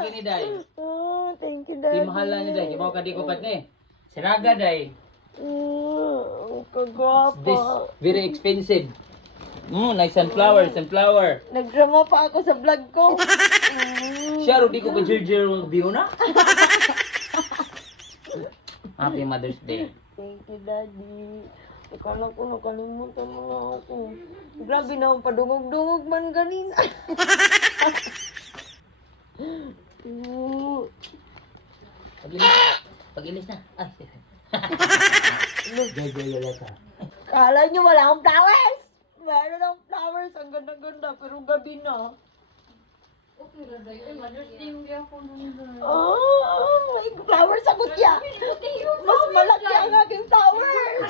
gini day. Oh, thank you, Di Daddy. mahal lang ni day. Ibaw ka di ko pat ni. Siraga day. This Kagwapa. very expensive. Nice sunflower. Nagdrama pa ako sa vlog ko. Siya, di ko ka-judge view na. Happy Mother's Day. Thank you, Daddy. Akala ko nakalimutan mo na ako. Grabe na, padungog-dungog man ganina. Pag-ilis na. Ay. Kala nyo wala akong flowers? Meron akong flowers. Ang ganda-ganda. Pero gabi na. Okay ra day. Ay, Mother's Day yung ako nun. Oh, may flowers ako tiya. Mas malaki ang aking flowers.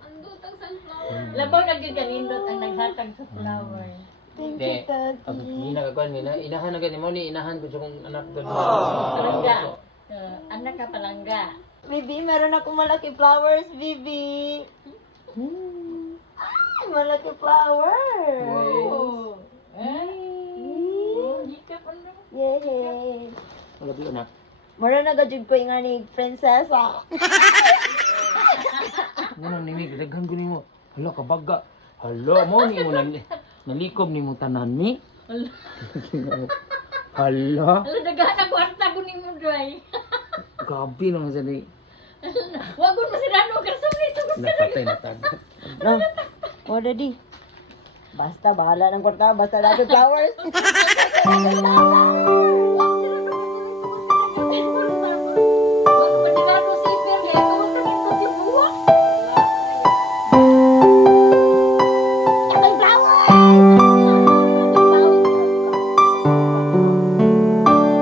Andot ang sunflower. Labaw nagganindot ang naghatag sa flower. Thank Hindi. you, Daddy. Pag ginagawa nila, inahan na ganyan mo ni, inahan ko sa kong anak doon. Palangga. Anak ka palangga. Bibi, meron akong malaki flowers, Bibi. Ay, malaki flowers. Oh. Ay. Gika pa na. Yay. Magabi anak. Mara nagajud ko nga ni prinsesa. Ano nimig, daghan ko nimo. Hala, kabaga. Hala, mo ni mo nalikob ni mo tanan ni. Hala. Ala daghan ang kwarta ko nimo dry. Gabi naman sa ni. Wagon mo si Rano Karsuli to. Napatay na tago. No. Oh, Daddy. Basta, bahala ng kwarta. Basta natin flowers.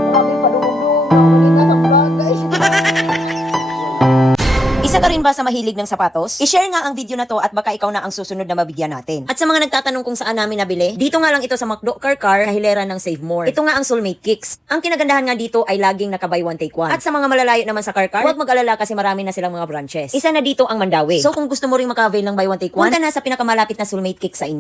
Grabe, padungog-dungog na. Hindi ka sa vlog, guys. Isa ka rin ba sa mahilig ng sapatos? I-share nga ang video na to at baka ikaw na ang susunod na mabigyan natin. At sa mga nagtatanong kung saan namin nabili, dito nga lang ito sa McDo Car kahilera ng Save More. Ito nga ang Soulmate Kicks. Ang kinagandahan nga dito ay laging naka-buy one take one. At sa mga malalayo naman sa Car, huwag mag-alala kasi marami na silang mga branches. Isa na dito ang Mandawi. So kung gusto mo ring maka-avail ng buy one take one, punta na sa pinakamalapit na Soulmate Kicks sa inyo.